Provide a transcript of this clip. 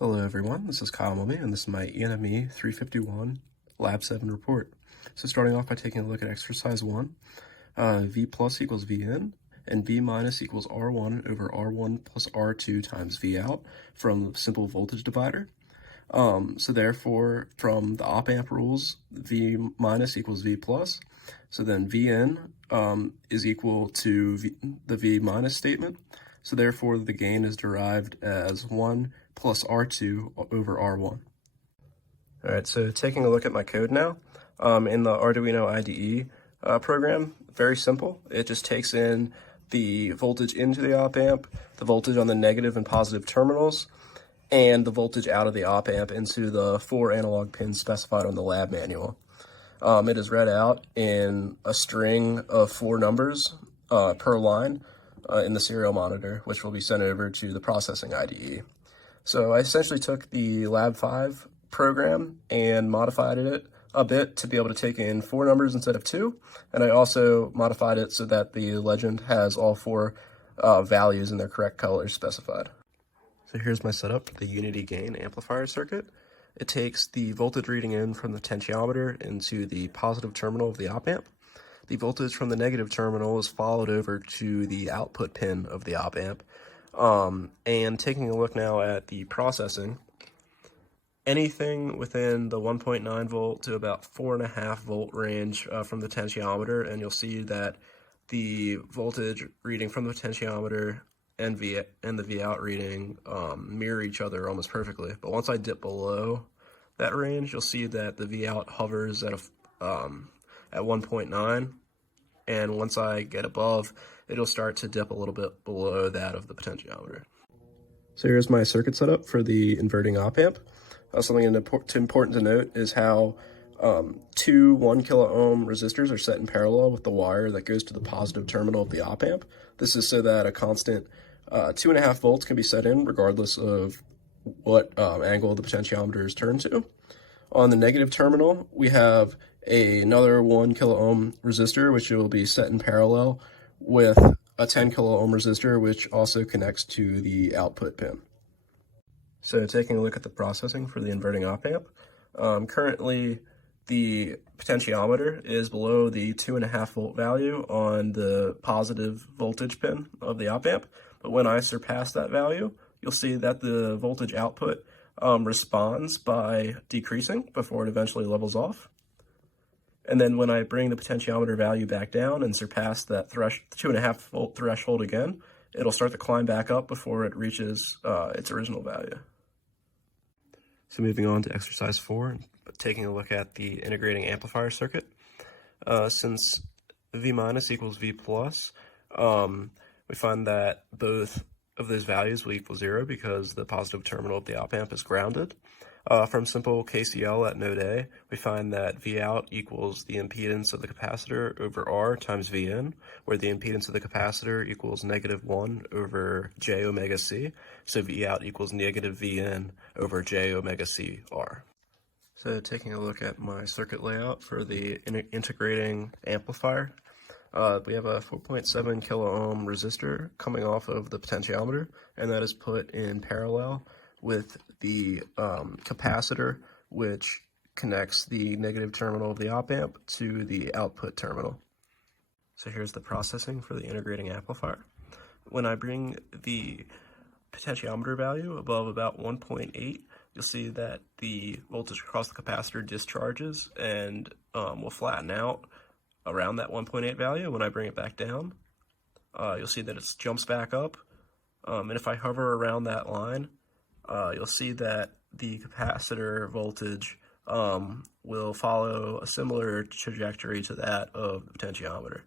Hello everyone, this is Kyle Mummy, and this is my ENME351 Lab 7 report. So starting off by taking a look at exercise 1, V plus equals Vn, and V minus equals R1 over R1 plus R2 times V out from the simple voltage divider. So therefore, from the op-amp rules, V minus equals V plus. So then Vn is equal to the V minus statement. So therefore, the gain is derived as 1 plus R2 over R1. All right, so taking a look at my code now, in the Arduino IDE program, very simple. It just takes in the voltage into the op-amp, the voltage on the negative and positive terminals, and the voltage out of the op-amp into the 4 analog pins specified on the lab manual. It is read out in a string of 4 numbers per line in the serial monitor, which will be sent over to the processing IDE. So I essentially took the Lab 5 program and modified it a bit to be able to take in 4 numbers instead of 2, and I also modified it so that the legend has all 4 values in their correct colors specified. So here's my setup for the unity gain amplifier circuit. It takes the voltage reading in from the potentiometer into the positive terminal of the op-amp. The voltage from the negative terminal is followed over to the output pin of the op-amp. And taking a look now at the processing, anything within the 1.9 volt to about 4.5 volt range from the potentiometer, and you'll see that the voltage reading from the potentiometer and the V out reading mirror each other almost perfectly. But once I dip below that range, you'll see that the V out hovers at 1.9, and once I get above, it'll start to dip a little bit below that of the potentiometer. So here's my circuit setup for the inverting op-amp. Something important to note is how 2 1 kilo ohm resistors are set in parallel with the wire that goes to the positive terminal of the op-amp. This is so that a constant 2.5 volts can be set in regardless of what angle the potentiometer is turned to. On the negative terminal, we have another 1 kilo ohm resistor, which will be set in parallel with a 10 kilo ohm resistor, which also connects to the output pin. So taking a look at the processing for the inverting op-amp, currently the potentiometer is below the 2.5 volt value on the positive voltage pin of the op-amp, but when I surpass that value, you'll see that the voltage output responds by decreasing before it eventually levels off. And then when I bring the potentiometer value back down and surpass that 2.5 volt threshold again, it'll start to climb back up before it reaches its original value. So moving on to exercise 4, taking a look at the integrating amplifier circuit. Since V minus equals V plus, we find that both of those values will equal 0 because the positive terminal of the op-amp is grounded. From simple KCL at node A, we find that V out equals the impedance of the capacitor over R times Vn, where the impedance of the capacitor equals -1 over J omega C, so V out equals negative Vn over J omega C R. So taking a look at my circuit layout for the integrating amplifier, we have a 4.7 kilo ohm resistor coming off of the potentiometer, and that is put in parallel with the capacitor, which connects the negative terminal of the op-amp to the output terminal. So here's the processing for the integrating amplifier. When I bring the potentiometer value above about 1.8, you'll see that the voltage across the capacitor discharges and will flatten out around that 1.8 value. When I bring it back down, you'll see that it jumps back up, and if I hover around that line, you'll see that the capacitor voltage will follow a similar trajectory to that of the potentiometer.